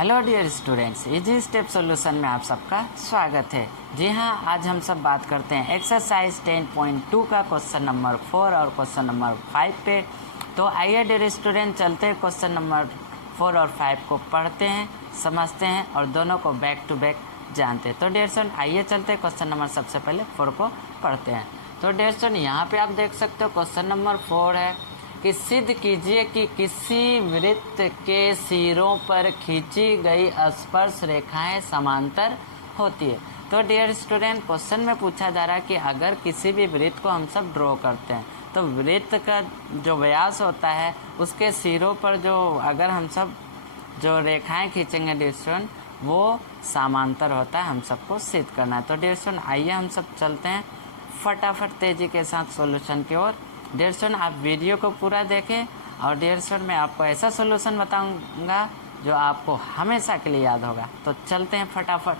Hello dear students, easy step solution में आप सबका स्वागत है। जी हाँ, आज हम सब बात करते हैं एक्सरसाइज 10.2 का क्वेश्चन नंबर 4 और क्वेश्चन नंबर 5 पे। तो आइए डियर स्टूडेंट, चलते हैं क्वेश्चन नंबर 4 और 5 को पढ़ते हैं, समझते हैं और दोनों को बैक टू बैक जानते हैं। तो डियर स्टूडेंट आइए चलते हैं क्वेश्चन नंबर सबसे पहले 4 को पढ़ते हैं। तो डियर स्टूडेंट यहाँ पे आप देख सकते हो क्वेश्चन नंबर 4 है कि सिद्ध कीजिए कि किसी वृत्त के सिरों पर खींची गई स्पर्श रेखाएं समांतर होती है। तो डियर स्टूडेंट क्वेश्चन में पूछा जा रहा है कि अगर किसी भी वृत्त को हम सब ड्रॉ करते हैं तो वृत्त का जो व्यास होता है उसके सिरों पर जो अगर हम सब जो रेखाएं खींचेंगे डियर स्टूडेंट वो समांतर होता है, हम सबको सिद्ध करना है। तो डियर स्टूडेंट आइए हम सब चलते हैं फटाफट तेजी के साथ सॉल्यूशन की ओर। डियर स्टूडेंट आप वीडियो को पूरा देखें और डियर स्टूडेंट मैं आपको ऐसा सॉल्यूशन बताऊंगा जो आपको हमेशा के लिए याद होगा। तो चलते हैं फटाफट।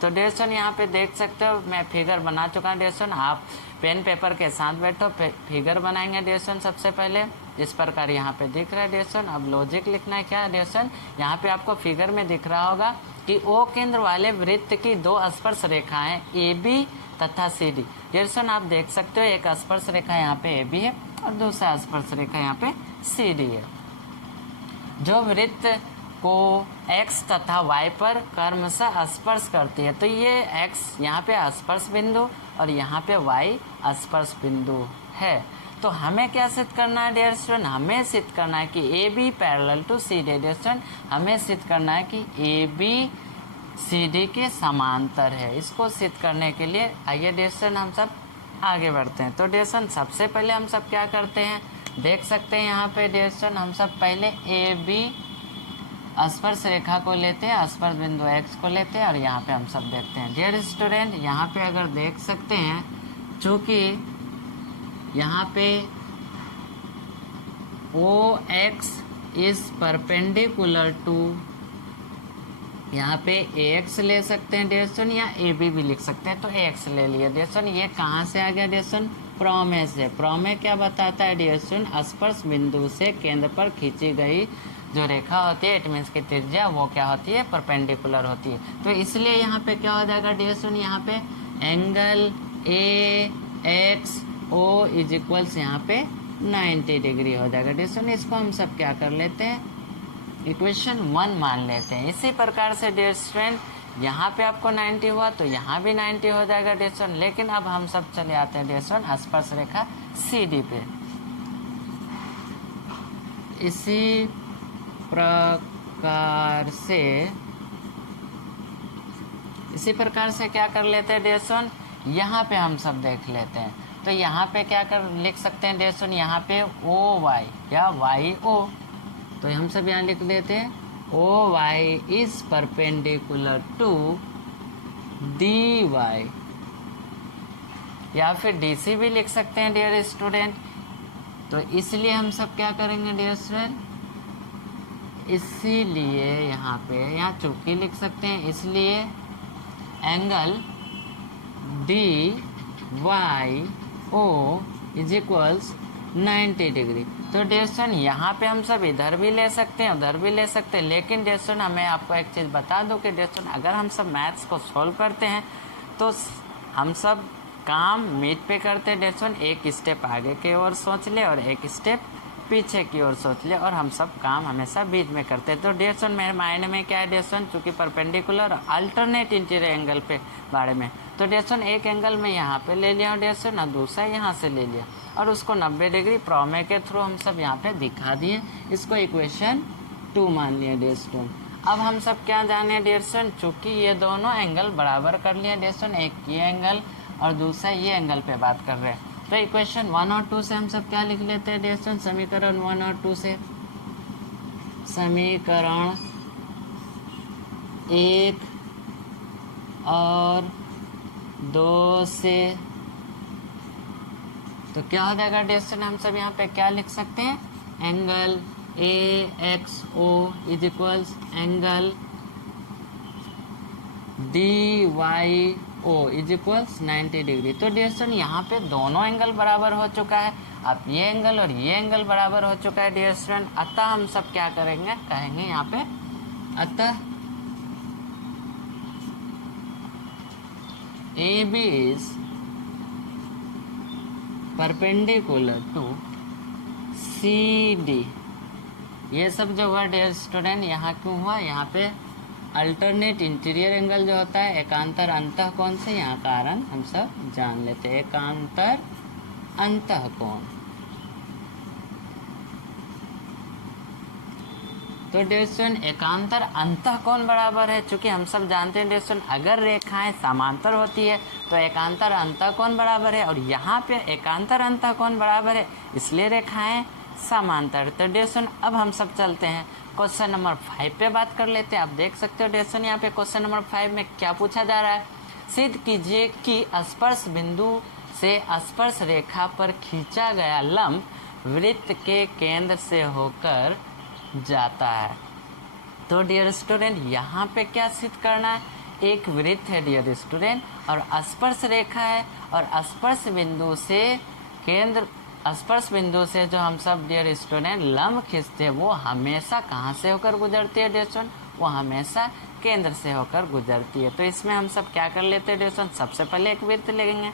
तो डियर स्टूडेंट यहाँ पे देख सकते हो मैं फिगर बना चुका हूँ। डियर स्टूडेंट आप पेन पेपर के साथ बैठो, फिगर बनाएंगे डियर स्टूडेंट। सबसे पहले इस प्रकार यहाँ पे दिख रहा है डियर स्टूडेंट। अब लॉजिक लिखना है क्या डियर स्टूडेंट, यहाँ पे आपको फिगर में दिख रहा होगा कि ओ केंद्र वाले वृत्त की दो स्पर्श रेखाएं ए बी तथा सी डी। डियर स्टूडेंट आप देख सकते हो एक स्पर्श रेखा यहाँ पे ए बी है और दूसरा स्पर्श रेखा यहाँ पे सी डी है, जो वृत्त को x तथा y पर क्रमशः स्पर्श करती है। तो ये x यहाँ पे स्पर्श बिंदु और यहाँ पे y स्पर्श बिंदु है। तो हमें क्या सिद्ध करना है डियर स्टूडेंट, हमें सिद्ध करना है कि A B parallel to C D. Dear student हमें सिद्ध करना है कि ए बी सी डी के समांतर है। इसको सिद्ध करने के लिए आइए डियर स्टूडेंट हम सब आगे बढ़ते हैं। तो डियर स्टूडेंट सबसे पहले हम सब क्या करते हैं, देख सकते हैं यहाँ पे डियर स्टूडेंट हम सब पहले ए बी स्पर्श रेखा को लेते हैं, स्पर्श बिंदु x को लेते हैं और यहाँ पे हम सब देखते हैं। डियर स्टूडेंट यहाँ पे अगर देख सकते हैं चूँकि यहाँ पे ओ एक्स इज परपेंडिकुलर टू, यहाँ पे ax ले सकते हैं डियर स्टूडेंट या ab भी लिख सकते हैं। तो ax ले लिया डियर स्टूडेंट। ये कहाँ से आ गया डियर स्टूडेंट, प्रमेय से। प्रमेय क्या बताता है डियर स्टूडेंट, स्पर्श बिंदु से केंद्र पर खींची गई जो रेखा होती है इट मीन्स की त्रिज्या वो क्या होती है, परपेंडिकुलर होती है। तो इसलिए यहाँ पे क्या हो जाएगा डियर स्टूडेंट, यहाँ पे angle A X O is equals यहाँ पे 90 डिग्री हो जाएगा डियर स्टूडेंट। इसको हम सब क्या कर लेते हैं, इक्वेशन 1 मान लेते हैं। इसी प्रकार से डियर स्टूडेंट यहाँ पे आपको 90 हुआ तो यहाँ भी 90 हो जाएगा डियर स्टूडेंट। लेकिन अब हम सब चले आते हैं डियर स्टूडेंट स्पर्श रेखा सी डी पे। इसी प्रकार से क्या कर लेते हैं डियर स्टूडेंट, यहाँ पे हम सब देख लेते हैं। तो यहाँ पे क्या कर लिख सकते हैं डियर स्टूडेंट, यहाँ पे ओ वाई या वाई ओ। तो हम सब यहाँ लिख देते हैं O Y is perpendicular to D Y, या फिर डी सी भी लिख सकते हैं डियर स्टूडेंट। तो इसलिए हम सब क्या करेंगे डियर स्टूडेंट, इसीलिए यहाँ पे यहाँ चूंकि लिख सकते हैं, इसलिए angle D Y O is equals 90 degree. तो डियर स्टूडेंट यहाँ पे हम सब इधर भी ले सकते हैं उधर भी ले सकते हैं। लेकिन डियर स्टूडेंट हमें आपको एक चीज़ बता दूं कि डियर स्टूडेंट अगर हम सब मैथ्स को सॉल्व करते हैं तो हम सब काम मीट पे करते हैं डियर स्टूडेंट। एक स्टेप आगे की ओर सोच ले और एक स्टेप पीछे की ओर सोच ले और हम सब काम हमेशा बीच में करते हैं। तो डियर स्टूडेंट मेरे माइंड में क्या है डियर स्टूडेंट, चूँकि परपेंडिकुलर और अल्टरनेट इंटीरियर एंगल पे बारे में, तो डियर स्टूडेंट एक एंगल में यहाँ पे ले लिया डियर स्टूडेंट और दूसरा यहाँ से ले लिया और उसको 90 डिग्री प्रमेय के थ्रू हम सब यहाँ पे दिखा दिए। इसको इक्वेशन 2 मान लिया डियर स्टूडेंट। अब हम सब क्या जाने डियर स्टूडेंट, चूँकि ये दोनों एंगल बराबर कर लिए डियर स्टूडेंट, एक ये एंगल और दूसरा ये एंगल पे बात कर रहे हैं। तो इक्वेशन 1 और 2 से हम सब क्या लिख लेते हैं डियर स्टूडेंट, समीकरण 1 और 2 से, समीकरण 1 और 2 से तो क्या हो जाएगा डियर स्टूडेंट, हम सब यहाँ पे क्या लिख सकते हैं, angle A X O is equals angle D Y O is equals 90 degree. तो डियर स्टूडेंट यहाँ पे दोनों एंगल बराबर हो चुका है। अब ये एंगल और ये एंगल बराबर हो चुका है डियर स्टूडेंट। अतः हम सब क्या करेंगे, कहेंगे यहाँ पे अतः A B is perpendicular to C D. ये सब जो हुआ डियर स्टूडेंट, यहाँ क्यों हुआ, यहाँ पे अल्टरनेट इंटीरियर एंगल जो होता है एकांतर अंतः कोण से, यहाँ कारण हम सब जान लेते हैं, एकांतर अंतः कोण। तो डियर स्टूडेंट एकांतर अंतः कोण बराबर है, चूंकि हम सब जानते हैं डियर स्टूडेंट अगर रेखाएं समांतर होती है तो एकांतर अंतः कोण बराबर है, और यहाँ पे एकांतर अंतः कोण बराबर है इसलिए रेखाएं समांतर। तो डियर स्टूडेंट अब हम सब चलते हैं क्वेश्चन नंबर 5 पे बात कर लेते हैं। आप देख सकते हो डियर स्टूडेंट यहाँ पे क्वेश्चन नंबर 5 में क्या पूछा जा रहा है, सिद्ध कीजिए कि स्पर्श बिंदु से स्पर्श रेखा पर खींचा गया लंब वृत्त के केंद्र से होकर जाता है। तो डियर स्टूडेंट यहाँ पे क्या सिद्ध करना है, एक वृत्त है डियर स्टूडेंट और स्पर्श रेखा है, और स्पर्श बिंदु से केंद्र, स्पर्श बिंदु से जो हम सब डियर स्टूडेंट लंब खींचते हैं वो हमेशा कहाँ से होकर गुजरती है डियर स्टूडेंट, वो हमेशा केंद्र से होकर गुजरती है। तो इसमें हम सब क्या कर लेते हैं डियर स्टूडेंट, सबसे पहले एक वृत्त लेंगे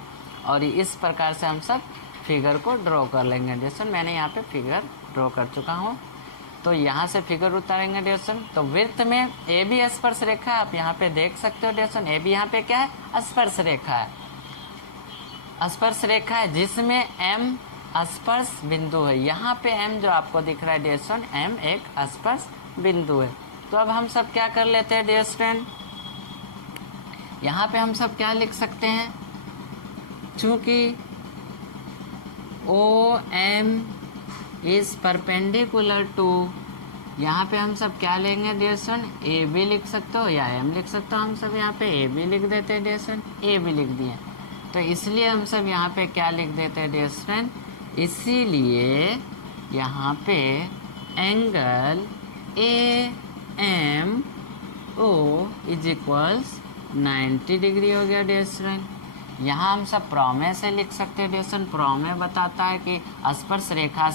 और इस प्रकार से हम सब फिगर को ड्रॉ कर लेंगे डियर स्टूडेंट। मैंने यहाँ पे फिगर ड्रॉ कर चुका हूँ, तो यहाँ से फिगर उतारेंगे डियर स्टूडेंट। तो वृत्त में ए बी स्पर्श रेखा आप यहाँ पे देख सकते हो डियर स्टूडेंट, ए बी यहाँ पे क्या है, स्पर्श रेखा है, स्पर्श रेखा है जिसमें एम स्पर्श बिंदु है। यहाँ पे एम जो आपको दिख रहा है डियर स्टूडेंट, एम एक स्पर्श बिंदु है। तो अब हम सब क्या कर लेते हैं डियर स्टूडेंट, यहाँ पे हम सब क्या लिख सकते हैं, चूंकि O M is perpendicular to, यहाँ पे हम सब क्या लेंगे डियर स्टूडेंट, ए बी लिख सकते हो या एम लिख सकते हो, हम सब यहाँ पे ए बी लिख देते हैं डियर स्टूडेंट, ए बी लिख दिए। तो इसलिए हम सब यहाँ पे क्या लिख देते हैं डियर स्टूडेंट, इसीलिए यहाँ पे angle A M O is equals 90 degree हो गया डियर स्टूडेंट। यहाँ हम सब प्रमेय से लिख सकते हैं डियर स्टूडेंट, प्रमेय बताता है कि स्पर्श रेखा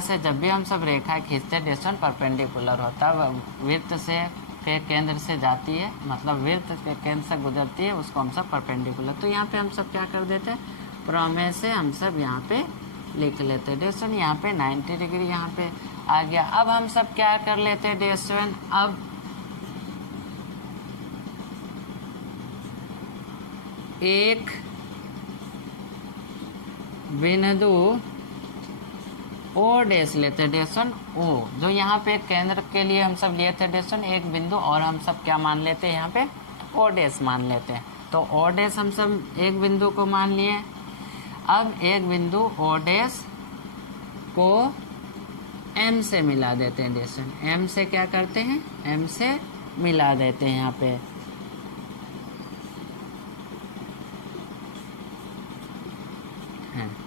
से जब भी हम सब रेखा खींचते हैं डियर स्टूडेंट परपेंडिकुलर होता है, वृत्त से के केंद्र से जाती है, मतलब वृत्त के केंद्र से गुजरती है, उसको हम सब परपेंडिकुलर। तो यहाँ पे हम सब क्या कर देते हैं, प्रमेय से हम सब यहाँ पे लिख लेते हैं डियर स्टूडेंट, यहाँ पे 90 डिग्री यहाँ पे आ गया। अब हम सब क्या कर लेते हैं डियर स्टूडेंट, अब एक बिंदु ओ डैश लेते हैं डियर स्टूडेंट, ओ जो यहाँ पे केंद्र के लिए हम सब लिए थे डियर स्टूडेंट एक बिंदु, और हम सब क्या मान लेते हैं यहाँ पे ओ डैश मान लेते हैं। तो ओ डैश हम सब एक बिंदु को मान लिए। अब एक बिंदु ओ डैश को एम से मिला देते हैं डियर स्टूडेंट, एम से क्या करते हैं, एम से मिला देते हैं, यहाँ पे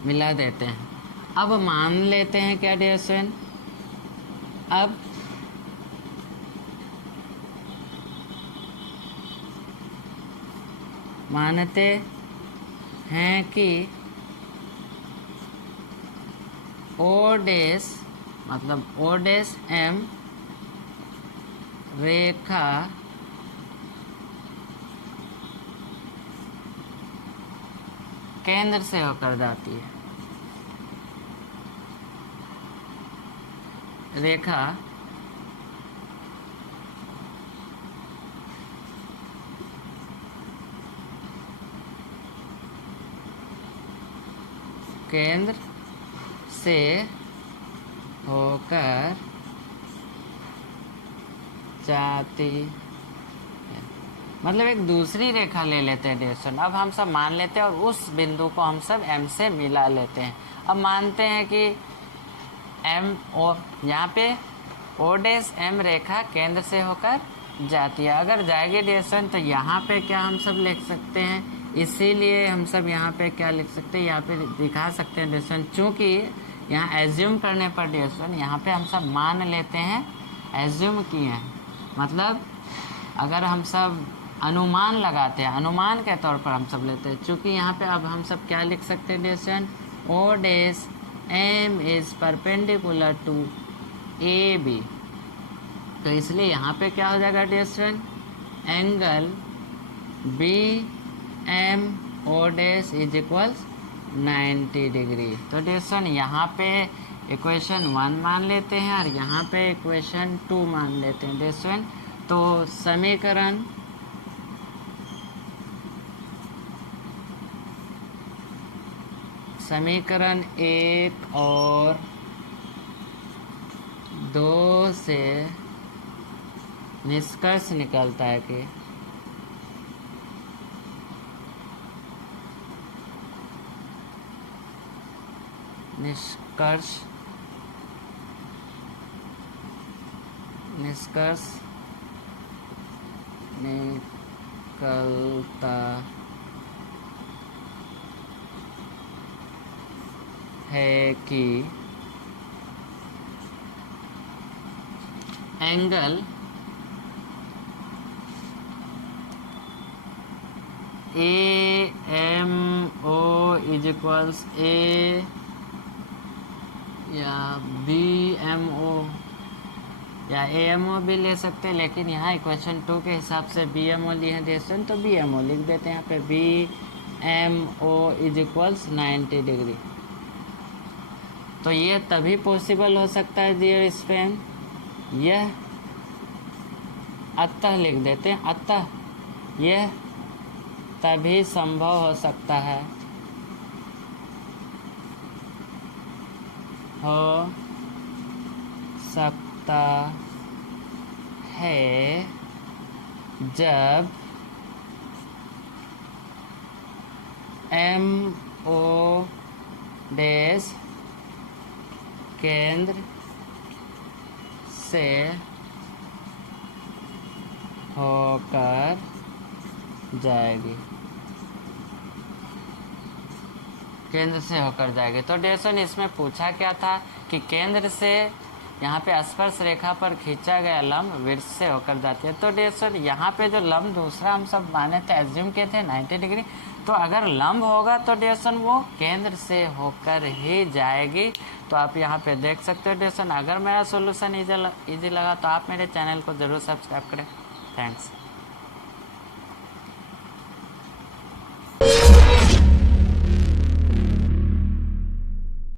मिला देते हैं। अब मान लेते हैं क्या डियर स्टूडेंट, अब मानते हैं कि ओ डैश मतलब ओ डैश एम रेखा केंद्र से होकर जाती है, रेखा केंद्र से होकर जाती है, मतलब एक दूसरी रेखा ले लेते हैं डियर स्टूडेंट। अब हम सब मान लेते हैं और उस बिंदु को हम सब एम से मिला लेते हैं। अब मानते हैं कि एम ओ यहाँ पे ओ डैश एम रेखा केंद्र से होकर जाती है, अगर जाएगी डियर स्टूडेंट तो यहाँ पे क्या हम सब लिख सकते हैं, इसीलिए हम सब यहाँ पे क्या लिख सकते हैं, यहाँ पे दिखा सकते हैं डियर स्टूडेंट, चूँकि यहाँ एज्यूम करने पर डियर स्टूडेंट यहाँ पे हम सब मान लेते हैं, एज्यूम किए हैं, मतलब अगर हम सब अनुमान लगाते हैं, अनुमान के तौर पर हम सब लेते हैं, चूँकि यहाँ पे अब हम सब क्या लिख सकते हैं dear student, O dash M is perpendicular to A B, तो इसलिए यहाँ पे क्या हो जाएगा dear student, angle B M O dash is equals 90 degree. तो डिस्टेंस यहाँ पे इक्वेशन 1 मान लेते हैं और यहाँ पे इक्वेशन 2 मान लेते हैं डिस्टेंस। तो समीकरण 1 और 2 से निष्कर्ष निकलता है कि निष्कर्ष निकलता है कि angle A M O is equals A या बी एम ओ या ए एम ओ भी ले सकते हैं, लेकिन यहाँ इक्वेशन 2 के हिसाब से बी एम ओ लिए हैं तो बी एम ओ लिख देते हैं यहाँ पे B M O is equals 90 degree. तो ये तभी पॉसिबल हो सकता है डियर स्टूडेंट, यह अतः लिख देते हैं, अतः यह तभी संभव हो सकता है जब एम ओ डैश केंद्र से होकर जाएगी, केंद्र से होकर जाएगी। तो डियर इसमें पूछा क्या था कि केंद्र से यहाँ पे स्पर्श रेखा पर खींचा गया लंब वृत्त से होकर जाती है। तो डियर यहाँ पे जो लंब दूसरा हम सब माने थे, एज्यूम किए थे 90 डिग्री, तो अगर लंब होगा तो डियर वो केंद्र से होकर ही जाएगी। तो आप यहाँ पे देख सकते हो डियर, अगर मेरा सोल्यूशन इजी लगा तो आप मेरे चैनल को ज़रूर सब्सक्राइब करें। थैंक्स।